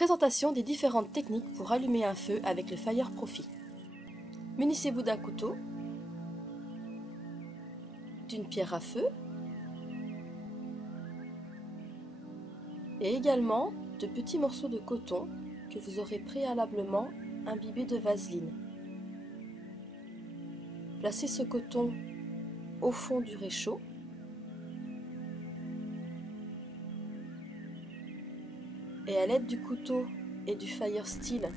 Présentation des différentes techniques pour allumer un feu avec le Fire Profi. Munissez-vous d'un couteau, d'une pierre à feu et également de petits morceaux de coton que vous aurez préalablement imbibés de vaseline. Placez ce coton au fond du réchaud et à l'aide du couteau et du Fire Steel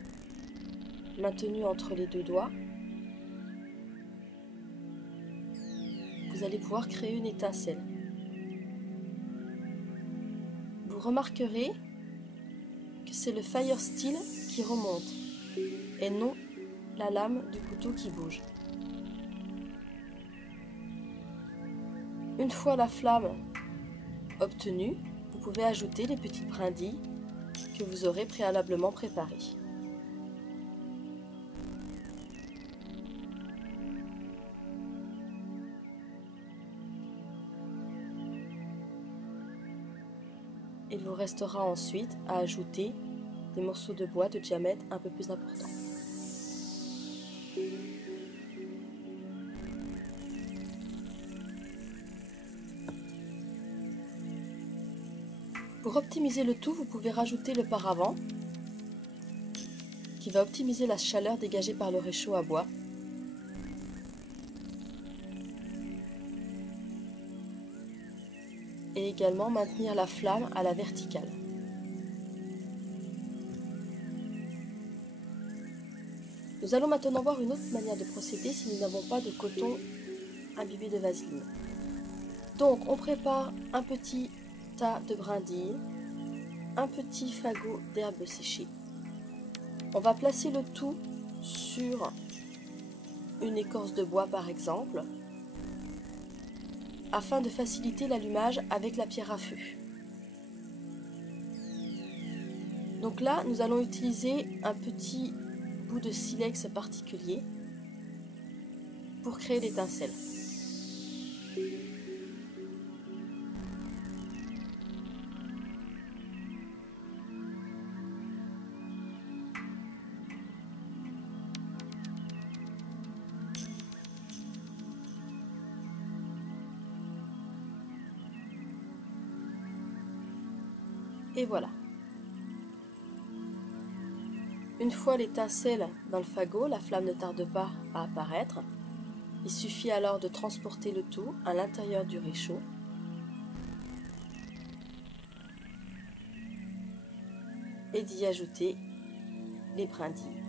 maintenu entre les deux doigts, vous allez pouvoir créer une étincelle. Vous remarquerez que c'est le Fire Steel qui remonte et non la lame du couteau qui bouge. Une fois la flamme obtenue, vous pouvez ajouter les petites brindilles que vous aurez préalablement préparées. Il vous restera ensuite à ajouter des morceaux de bois de diamètre un peu plus important. Pour optimiser le tout, vous pouvez rajouter le paravent qui va optimiser la chaleur dégagée par le réchaud à bois. Et également maintenir la flamme à la verticale. Nous allons maintenant voir une autre manière de procéder si nous n'avons pas de coton imbibé de vaseline. Donc on prépare un petit tas de brindilles, un petit fagot d'herbes séchées. On va placer le tout sur une écorce de bois par exemple, afin de faciliter l'allumage avec la pierre à feu. Donc là, nous allons utiliser un petit bout de silex particulier pour créer l'étincelle. Et voilà. Une fois l'étincelle dans le fagot, la flamme ne tarde pas à apparaître. Il suffit alors de transporter le tout à l'intérieur du réchaud. Et d'y ajouter les brindilles.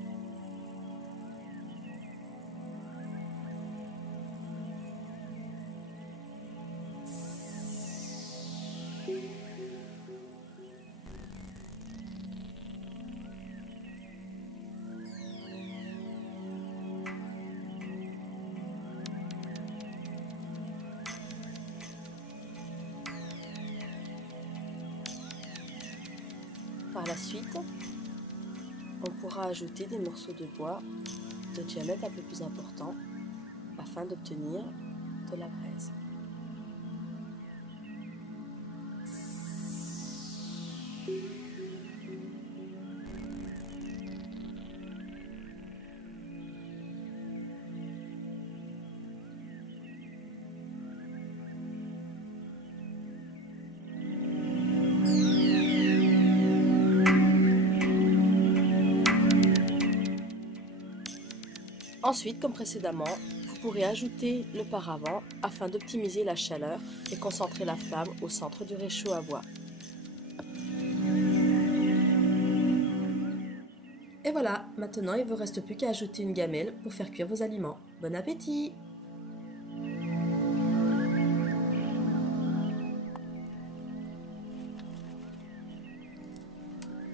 Par la suite, on pourra ajouter des morceaux de bois de diamètre un peu plus important afin d'obtenir de la braise. Ensuite, comme précédemment, vous pourrez ajouter le paravent afin d'optimiser la chaleur et concentrer la flamme au centre du réchaud à bois. Et voilà, maintenant il ne vous reste plus qu'à ajouter une gamelle pour faire cuire vos aliments. Bon appétit!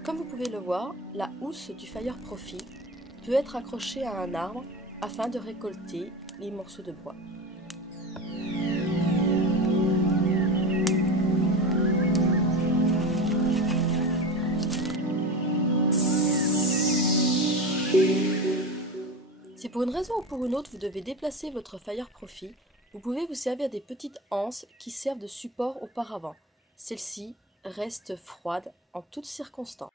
Comme vous pouvez le voir, la housse du Fire Profi peut être accrochée à un arbre afin de récolter les morceaux de bois. Si pour une raison ou pour une autre vous devez déplacer votre Fire Profi, vous pouvez vous servir des petites anses qui servent de support auparavant. Celles-ci restent froides en toutes circonstances.